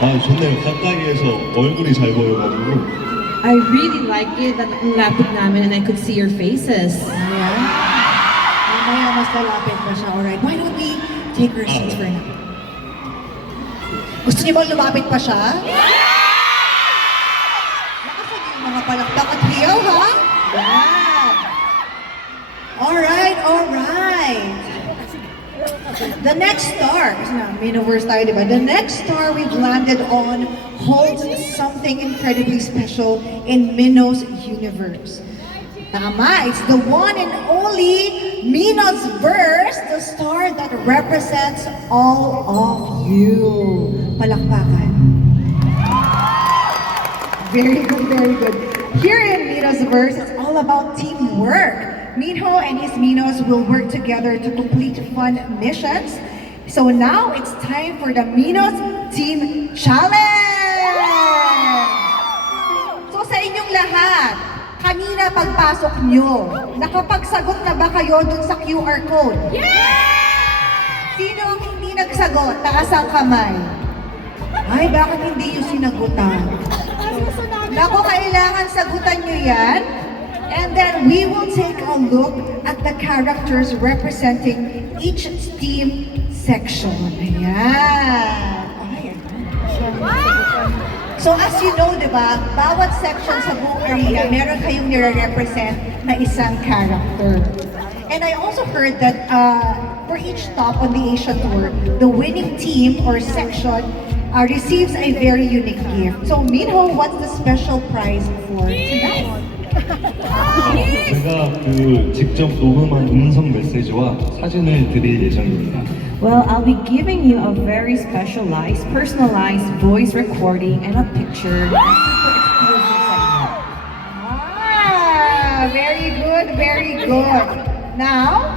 아, 좋네요. 가까이에서 얼굴이 잘 보여가지고. I really like it that lapit namin and I could see your faces. Ayan. Mamaya mas lalapit pa siya. Alright, why don't we take our seats for now? Gusto niyo bang lumapit pa siya? Nakasan yung mga palakpak at hiyaw, ha? Yan. Alright, alright. The next star, kasi na, Minoverse tayo, di ba? The next star we've landed on holds something incredibly special in Mino's universe. Tama, it's the one and only Mino's verse, the star that represents all of you. Palakpakan. Very good, very good. Here in Mino's verse, it's all about teamwork. Minho and his Minos will work together to complete fun missions. So now it's time for the Minos Team Challenge! So sa inyong lahat, kanina pagpasok nyo, nakapagsagot na ba kayo dun sa QR code? Sino ang hindi nagsagot? Taas ang kamay. Ay, bakit hindi yung sinagutan? Naku, kailangan sagutan nyo yan. And then we will take a look at the characters representing each team section. Ayan. So as you know, di ba, bawat section sa buong area, meron kayong nire-represent na isang character. And I also heard that for each stop on the Asia Tour, the winning team or section receives a very unique gift. So Minho, what's the special prize for tonight? 제가 직접 녹음한 음성 메시지와 사진을 드릴 예정입니다. Well, I'll be giving you a very specialized, personalized voice recording and a picture na super exclusive sa inyo. Very good, very good. Now,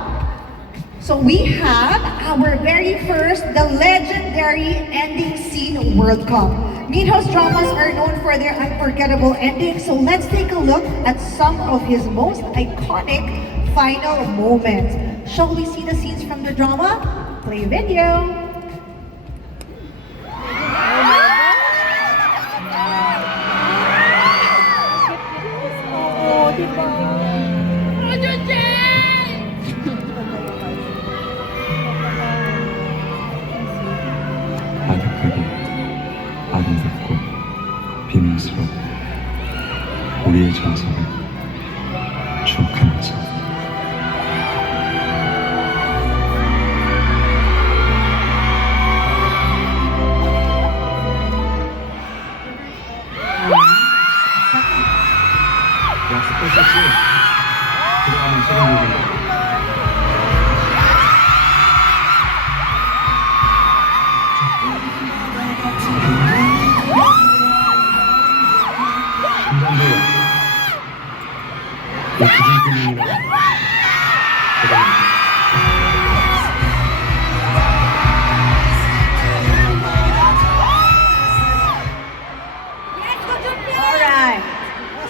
so we have our very first, the legendary ending scene World Cup. Minho's dramas are known for their unforgettable endings, so let's take a look at some of his most iconic final moments. Shall we see the scenes from the drama? Play video. 아득하게 아름답고 비밀스러운 우리의 전설을 추억하면서 약속하셨지? 들어가는 시간이군요. Alright.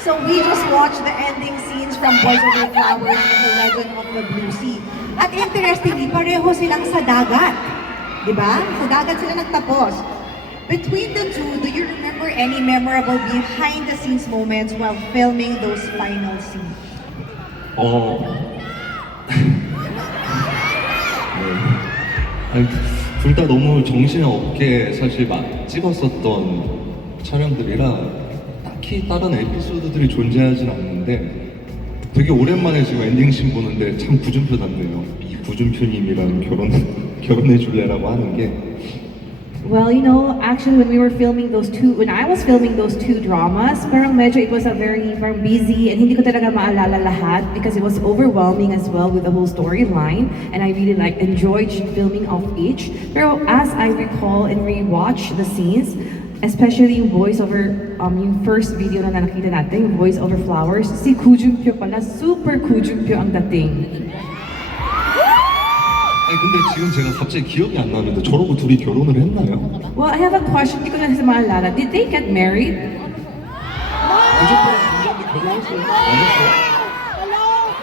So we just watched the ending scenes from Boys Over Flowers and The Legend of the Blue Sea. At interestingly, pareho silang sa dagat. Diba? Sa dagat sila nagtapos. Between the two, do you remember any memorable behind-the-scenes moments while filming those final scenes? 둘 다 너무 정신없게 사실 막 찍었었던 촬영들이라 딱히 다른 에피소드들이 존재하진 않는데 되게 오랜만에 지금 엔딩씬 보는데 참 구준표 같네요. 이 구준표님이랑 결혼해 줄래라고 하는 게 Well, you know, actually when I was filming those two dramas, parang medyo it was a very parang busy and hindi ko talaga maalala lahat because it was overwhelming as well with the whole storyline and I really enjoyed filming of each. Pero as I recall and rewatch the scenes, especially yung voiceover, yung first video na nakita natin, yung voice over flowers, si Kujumpyo pala, super Kujumpyo ang dating. 아니 근데 지금 제가 갑자기 기억이 안 나는데 저러고 둘이 결혼을 했나요? Well, I have a question, hindi ko na sa maalala. Did they get married? 구준표랑 군자인데 결혼했어요? 안 했어요?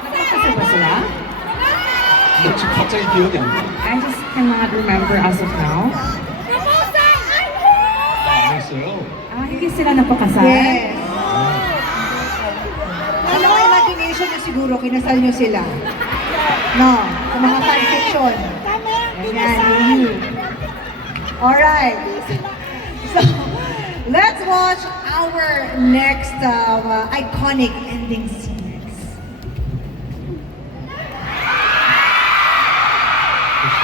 Nagkakasal ba sila? 근데 지금 갑자기 기억이 안 나. I just cannot remember as of now. 안 했어요? Hindi sila napakasal? Yes. Ano ang imagination niyo siguro, kinasal niyo sila? No, sa mga fanfiction. Ganyan, you. Alright. So, let's watch our next iconic ending scenes. 혹시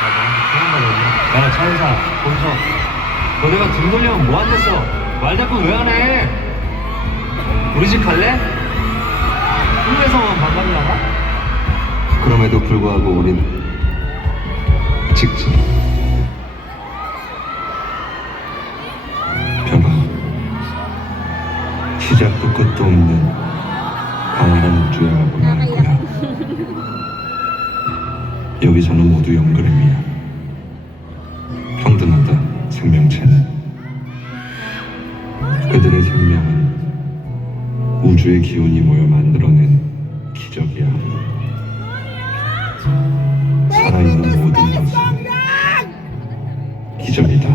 나 너한테 그런 말 없냐? 야 차은사 거기서 너 내가 등 돌리면 뭐 안 됐어? 말 자꾸 왜 안 해? 우리 집 갈래? 꿈에서만 반갑이 나가? 그럼에도 불구하고 우린 직진 벼봐 시작도 끝도 없는 광활한 우주에 가고 말 거야. 여기서는 모두 연그램이야. 평등하다 생명체는. 그들의 생명은 우주의 기운이 모여 만들어낸 기적이야. 살아있는 모든 것은 기적이다.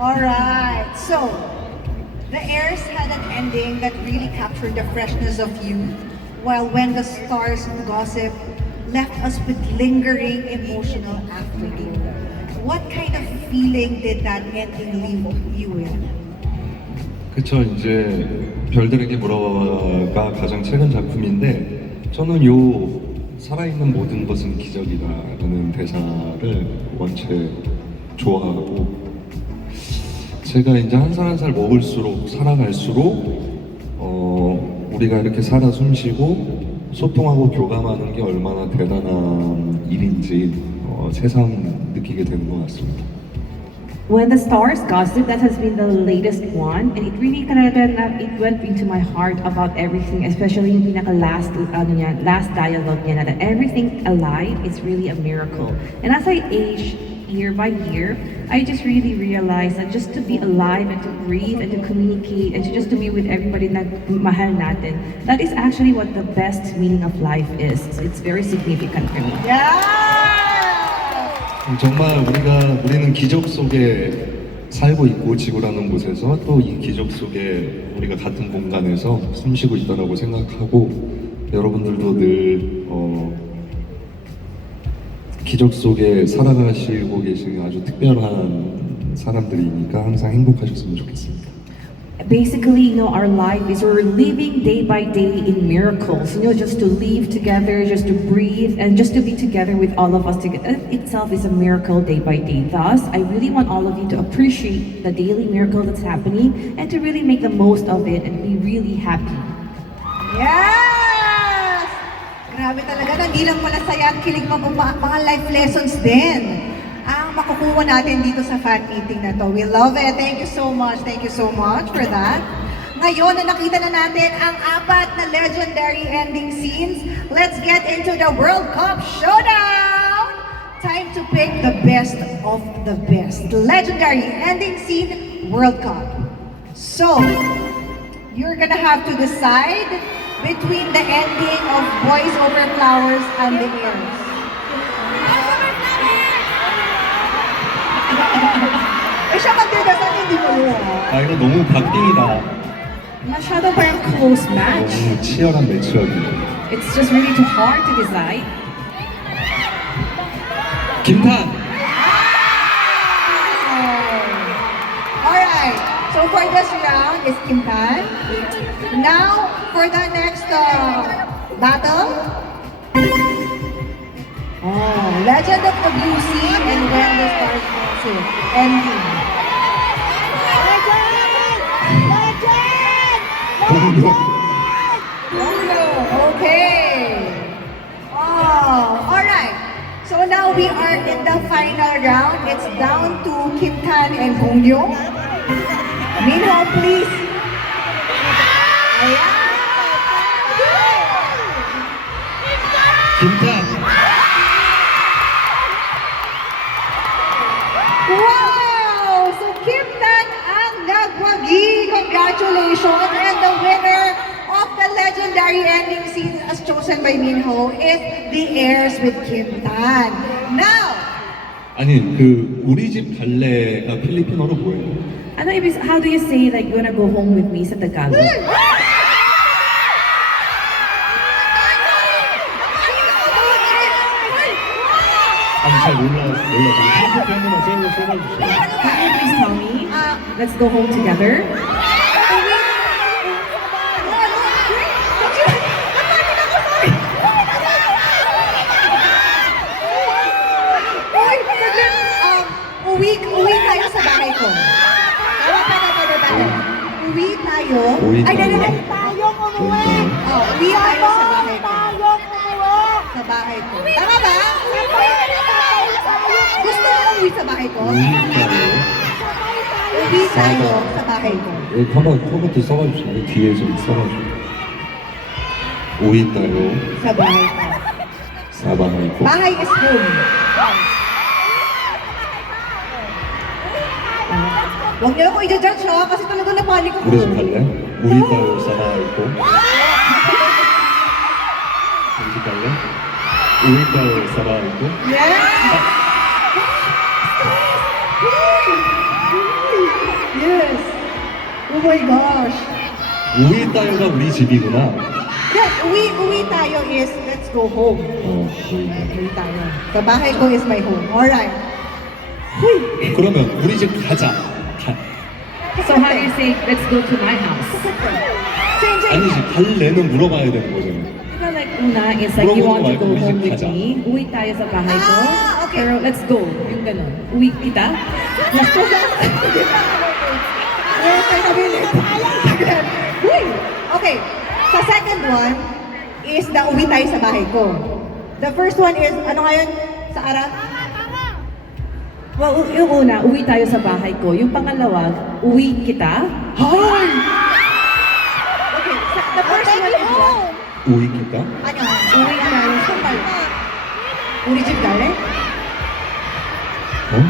Alright, so the Heirs had an ending that really captured the freshness of youth, while When the Stars Gossip left us with lingering emotional afterglow. What kind of feeling did that ending leave you with? 그쵸, 이제 별들에게 물어봐가 가장 최근 작품인데 저는 요 살아있는 모든 것은 기적이다라는 대사를 원체 좋아하고 제가 이제 한 살 한 살 먹을수록 살아갈수록 우리가 이렇게 살아 숨쉬고 소통하고 교감하는 게 얼마나 대단한 일인지 새삼 느끼게 되는 것 같습니다. When the Stars Gossip, that has been the latest one, and it really it went into my heart about everything, especially yung last dialogue niya, that everything alive is really a miracle. And as I age year by year, I just really realized that just to be alive and to breathe and to communicate and just to be with everybody na mahal natin, that is actually what the best meaning of life is. So it's very significant for me. Yeah! 정말 우리는 기적 속에 살고 있고 지구라는 곳에서 또 이 기적 속에 우리가 같은 공간에서 숨쉬고 있다라고 생각하고 여러분들도 늘 기적 속에 살아가시고 계신 아주 특별한 사람들이니까 항상 행복하셨으면 좋겠습니다. Basically, our life is we're living day by day in miracles. Just to live together, just to breathe, and just to be together with all of us together itself is a miracle day by day. Thus, I really want all of you to appreciate the daily miracle that's happening and to really make the most of it and be really happy. Yes! Grabe talaga, hindi lang pala saya ang kilig mga life lessons din ang makukuha natin dito sa fan meeting na to. We love it. Thank you so much for that. Ngayon na nakita na natin ang 4 na legendary ending scenes, let's get into the World Cup Showdown! time to pick the best of the best. Legendary ending scene World Cup. So, you're gonna have to decide between the ending of Boys Over Flowers and the Heirs. Eh siya magdadasal, hindi mo yun. 아 이거 너무 박빙이다. Masyado parang close match. 너무 치열한 매치업이네. It's just really too hard to decide. 김탄. Alright, so for this round is Kim Tan. Now, for the next battle. Oh, Legend of the Blue Sea and When the Stars Fall. Ending. Okay. Oh, alright. So now we are in the final round. It's down to Kim Tan and Hong Yong. Minho, please. Ayan. 김탄. Wow! So Kim Tan ang nagwagi. Congratulations. And the winner of the legendary ending scene as chosen by Minho is The Heirs with Kim Tan. Now, 아니 그 우리 집 갈래가 필리핀어로 뭐예요? Ano ibig, how do you say like you wanna go home with me sa Tagalog? 아니 잘 몰라서 필리핀어나 써봐주세요. Can you please tell me? Let's go home together. Uwi tayo sa bahay ko. Tama. Uwi tayo. Uwi Ay, tayo. tayong umuwi. Oh, uwi tayo sa bahay ko. Sa bahay ko. Tama ba? Gusto mo uwi sa bahay ko? Uwi tayo sa bahay ko. 여기 한번 컴퓨터 써봐주세요. 여기 뒤에 좀 써봐주세요. 오이 따요. Sa bahay ko. 사방을 고 Bahay is home. Huwag niyo ako i-judge ha, kasi talaga napanik ako. 우리 집 갈래? 오이 따요 사방을 고 우리 집 갈래? 오이 따요 사방을 고 Yeah! Yes! Oh my gosh! 오이 따요가 우리 집이구나. Yes, uwi tayo is let's go home. 오이 따요. Uwi tayo. Sa bahay ko is my home. Alright. 그러면 우리 집 가자. 가. So how do you say let's go to my house? Same. 아니지 갈래는 물어봐야 되는 거잖아. Diba like una is like you want to go home with me. Uwi tayo sa bahay ko. Ah, okay. Pero let's go. Yung ganun. Uwi kita. Let's go sa... Yes, I nabilis. Uy! Okay. Sa second one is na uwi tayo sa bahay ko. The first one is, ano nga yun? Sa Ara? Well, yung una, uwi tayo sa bahay ko. Yung pangalawa, uwi kita. Hoy! Okay, the first one is what? 오이 기다? Ano? Uwi tayo sa bahay. Uwi jeep dali? 어?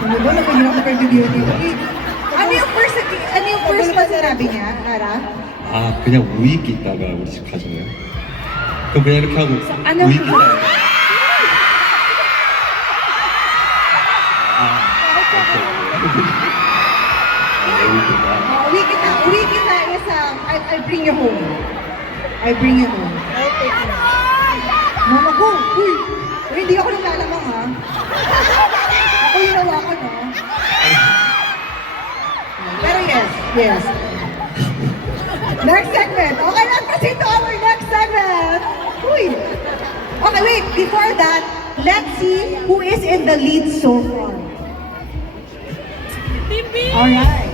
Ano ba? Nagkahirap na kayo beauty. Ano yung first na sinabi niya, Ara? 아 그냥 오이 기다가 우리 집 가잖아요. 그럼 그냥 이렇게 하고 ano 오이 ka? 기다. Uwi kita is, I bring you home. I bring you home. Mama ko, uy! Uy, hindi ako naglalamang ha. Ako yung nawakan ha. Pero yes. Next segment. Okay, let's proceed to our next segment. Uy! Okay, wait. Before that, let's see who is in the lead so far. Alright.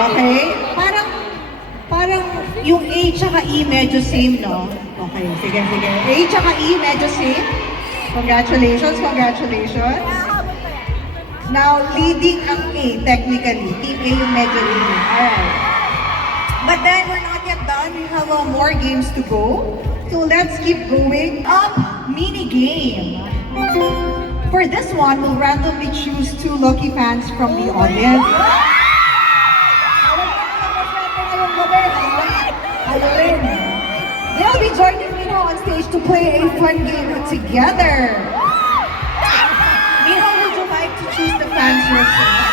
Okay. Parang yung A tsaka E medyo same, no? Okay, sige. A tsaka E medyo same. Congratulations. Now, leading ang A, technically. Team A yung medyo leading. Alright. But then, we're not yet done. We have more games to go. So let's keep going. Up, mini game. For this one, we'll randomly choose 2 lucky fans from the audience. They'll be joining me now on stage to play a fun game together. Mino, would you like to choose the fans yourself?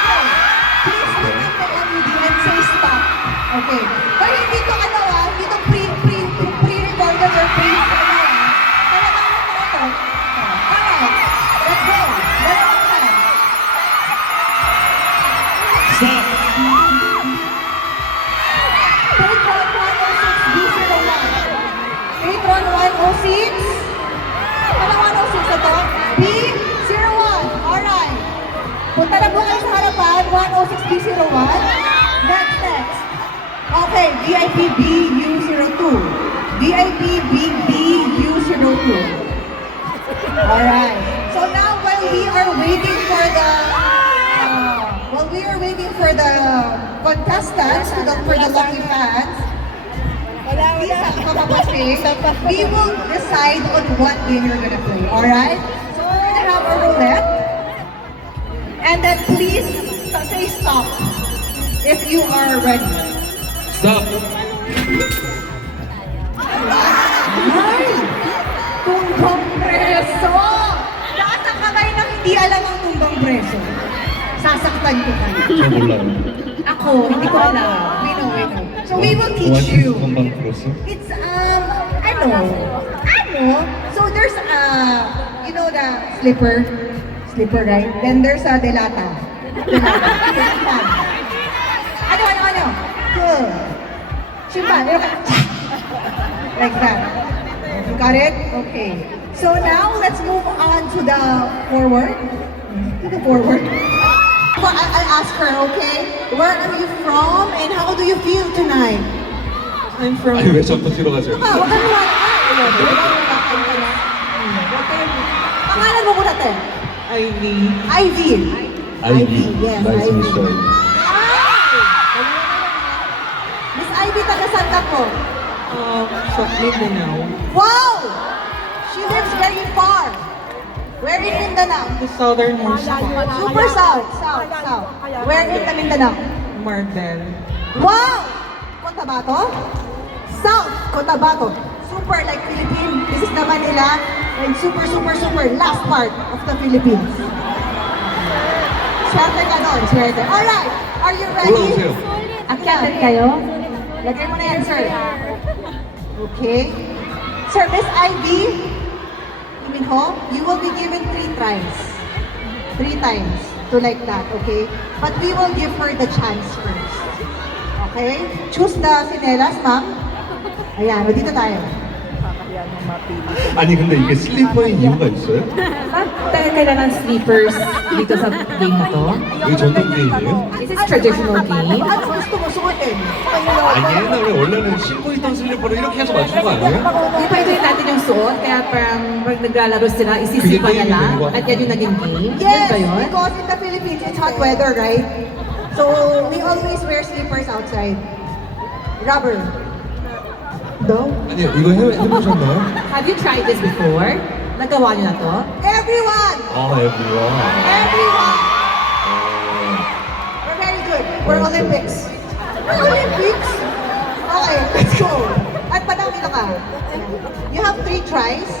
Okay. Please look at the LED and say stop. Okay. Pero hindi to hindi to pre-recorded or pre-ano Talagang ito. Alright. Let's go. Dalawang fan. Stop! Patron 106B01. Patron 106. Ano 106 na to? B01. Alright. Punta na po kayo sa harapan. 106B01. Next. Okay, VIP BU02. VIP BBU02. Alright. So now while we are waiting for the contestants, for the lucky fans, please come up, we will decide on what game you're gonna play. Alright? So we're gonna have a roulette. And then please say stop if you are ready. Stop! Ay! Tumbang preso! Lahat ng kamay nang hindi alam ang tumbang preso. Sasaktan ko kayo. 잘 몰라요. Ako, hindi ko alam. We know. So we will teach you. 건방 들었어? It's So there's you know the slipper, right? Then there's a delata. Ano? Good. Simpan, like that. You got it? Okay. So now let's move on to the forward. I'll ask her, okay? Where are you from and how do you feel tonight? I'm from... 아니 왜 자꾸 뒤로 가세요? Huwag ka naman. Pangalan mo muna, te. Ivy. Ivy. Yes, 나이스 Ivy. 미션. Miss Ivy, taga saan ka po? Sa Mindanao. Wow! She lives very far. Where in Mindanao? The southernmost Super south. Where in the Mindanao? Marbel. Wow! Cotabato? South Cotabato. Super like Philippines. This is the Manila. And super last part of the Philippines. Swerte ka doon, swerte. Alright, are you ready? 올라오세요. Akyatan kayo? Lagay mo na yan, sir. Okay. Sir, Miss Ivy, Minho, you will be given 3 tries. 3 times to like that, okay? But we will give her the chance first. Okay? Choose the sinelas, ma'am. Ayan, dito tayo. 아니 근데 이게 슬리퍼인 이유가 있어요? Tayo kailangan sleepers dito sa game na to. 이게 전통 게임이에요? Is this traditional game? Ano gusto mo suotin? 아니 옛날에 원래는 신고 있던 슬리퍼를 이렇게 해서 맞춘 거 아니에요? Di pwede natin yung suot, kaya parang pag naglalaro sila, isisipa Kaya nila. game yun, At yan yung naging game. Yes, Yun ba yun? because in the Philippines, it's hot weather, right? So, we always wear slippers outside. Rubber. Daw? 아니요 이거 해보셨나요? Have you tried this before? Nagawa niyo na to? Everyone! 아 everyone. Everyone! We're very good. We're Olympics. We're Olympics? Okay, let's go. At padang dito ka. You have 3 tries.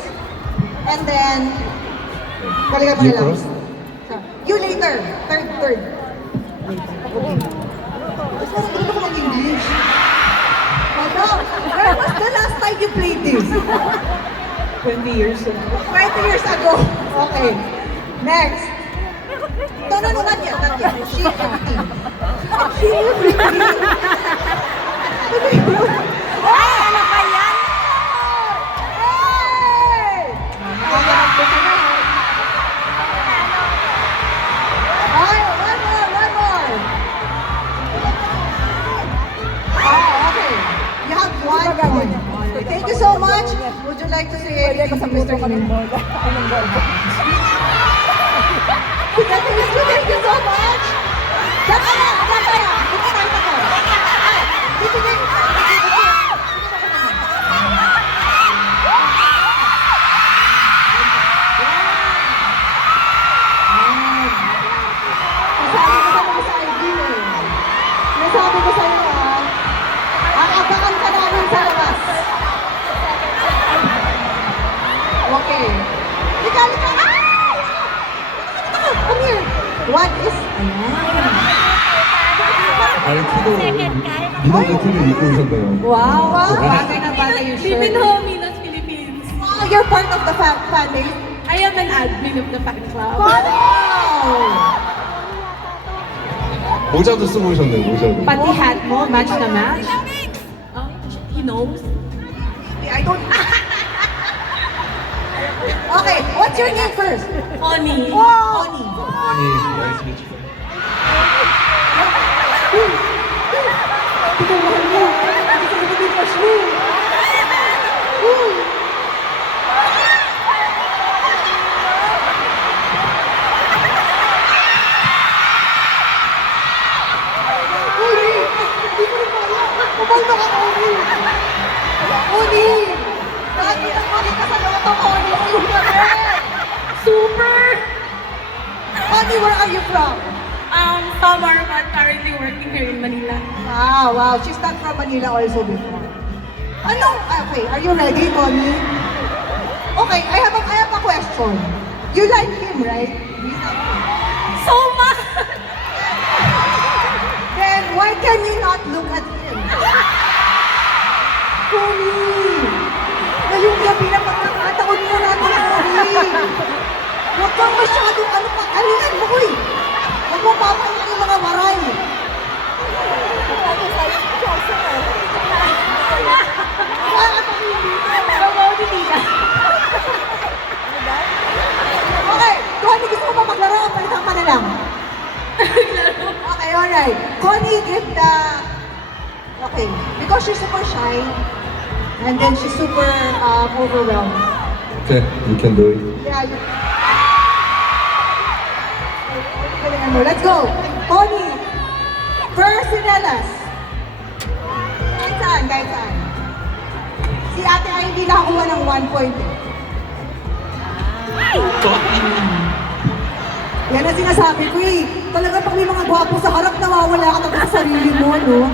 And then, balikan mo You na lang. first? You later. Third. Okay. Gusto ko mag-English. Madam, when was the last time you played this? 20 years ago. 20 years ago. Okay. Next. No, not yet. She 15. She 15. Ay, ano ba yan? Hey! Okay, one more. Oh, okay. You have 1 point. Thank you so much. Would you like to say anything to Mr. Imin? Thank you so much! Diyan ka na! Diyan ka na! Dito tayo ka to. Dito din! Nasabi ko sa'yo ah. Abangan ka namin sa labas. Okay. Lika! Come here. What is... 아니 키도 민호가 티를 입고 오셨네요. Wow, bagay na bagay yung shirt. Minho, Minos Philippines. Oh, you're part of the fan base. I am an admin of the fan club. Wow! 모자도 쓰고 오셨네요. 모자도. Pati hat mo, match na match. He knows. I don't... Okay, what's your name first? Connie. Connie. 아니 나이스 미츠. Ikaw mahal mo. Hindi ka naman crush mo. Connie! Hindi ko rin kaya. Kumalma ka, Connie! Connie! Lagi na Connie ka sa loto, Connie! Ayun na rin! Super! Connie, where are you from? Summer, but currently working here in Manila. Wow. She's not from Manila also before. Okay, are you ready, Connie? Okay, I have a question. You like him, right? So much! Then why can you not look at him? Connie! Ngayong gabi na pagkakataon mo natin, Connie! Huwag kang masyadong pakalingan mo, uy! Huwag mo papayin yung mga waray! Okay, Connie, gusto mo ba maglaro? Palitan ka na lang. Okay, alright. Connie, give the... Okay, because she's super shy, and then she's super overwhelmed. Okay, you can do it. Yeah, you... Let's go! Connie! Personalas! Kahit saan. Si ate ay hindi nakakuha ng 1 point. Yan ang sinasabi ko eh. Talaga pag may mga gwapo sa harap, nawawala ka talaga sa sarili mo, no?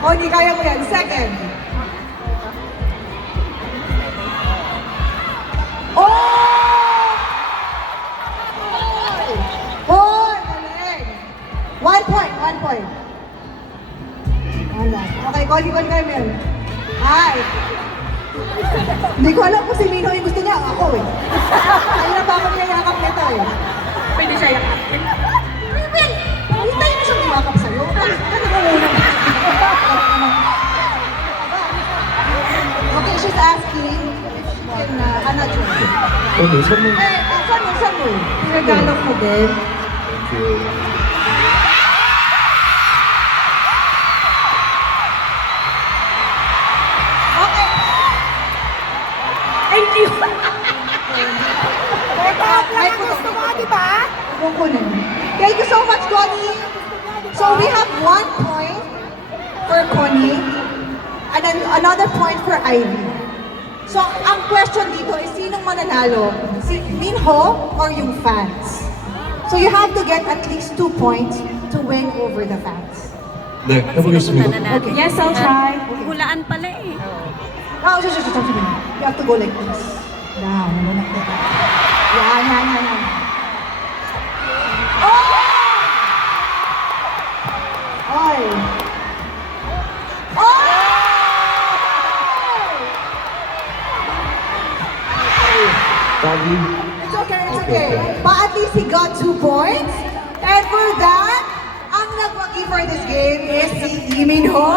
Connie, kaya mo yan. Second. Oh! Boy! Galing! 1 point, 1 point. Wala. Okay, Connie Carmen. Hi! Hindi ko alam kung si Mino yung gusto niya. Ako eh. Ayun na ba ako niyayakap nito eh. Pwede siya yakapin. Hintay mo siyang niyakap sa'yo. Ano ba muna? Okay, she's asking if she can, join. 오늘 선물. Eh, 선물. Regalo ko din. Thank you. Okay. Thank you! May gusto mo, di ba? Kukunin. Thank you so much, Connie. So we have 1 point for Connie and then another point for Ivy. So ang question dito is sinong mananalo? Si Minho or yung fans? So you have to get at least 2 points to win over the fans. 네, 해보겠습니다. Okay. Yes, I'll try. Hulaan pala eh. Oh, you have to go like this. Down. Yan. Oh! Oy! Oh! 까비. It's okay. But at least he got 2 points. And for that, ang nagwagi for this game is si Lee Min-ho.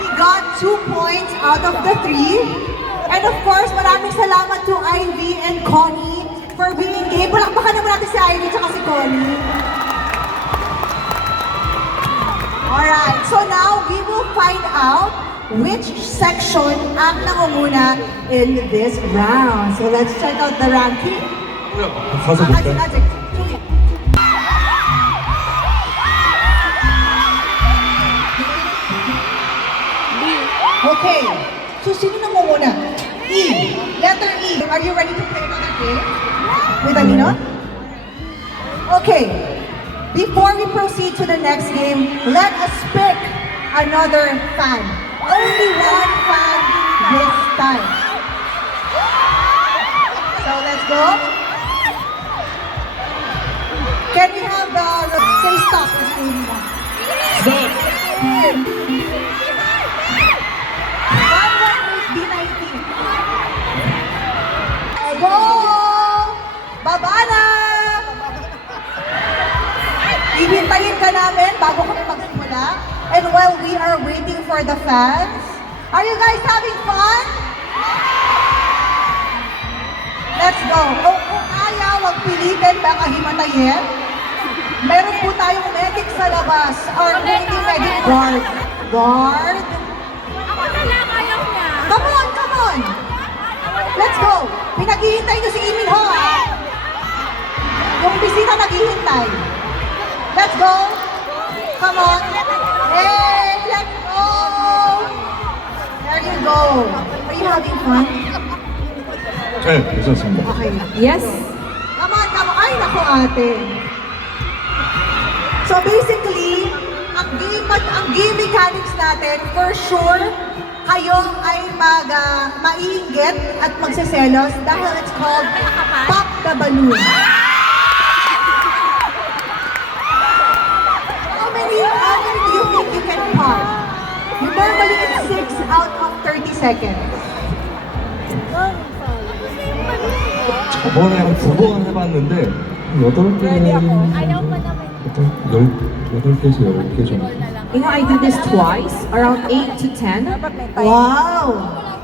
He got 2 points out of the 3. And of course, maraming salamat to Ivy and Connie for being game. Palakpakan naman natin si Ivy at si Connie. Alright, so now we will find out which section ang nangunguna in this round. So let's check out the ranking. 가서 볼까요? 아직. Okay. So sino nangunguna? E. Letter E. Are you ready to play another game? With Alina? Okay. Before we proceed to the next game, let us pick another fan. Only one fan this time. So let's go. Can we have the say stop? Stop. 118B19. Go! Baba na! Hihintayin ka namin bago kami magsimula. And while we are waiting for the fans, are you guys having fun? Let's go. Kung ayaw, wag pilitin, baka himatayin. Meron po tayong medic sa labas. Or hindi medic, guard. Guard. Ako na lang, ayaw niya. Come on, come on. Let's go. Pinaghihintay niyo si Imin Ho, ha? Yung bisita naghihintay. Let's go. Come on. Hey, let's go. There you go. Are you having fun? 네, 괜찮습니다. Okay. Yes. Come on, come on. Ay, naku ate. So basically, ang game mechanics natin, for sure, kayo ay maiinggit at magseselos dahil it's called Pop the Balloon. How many do you think you can pop? Normally it's 6 out of 30 seconds. 저번에 한 2번 해봤는데 8개, Ayaw pa naman. 8개에서 10개 정도. You know, I did this twice, around 8 to 10. Wow!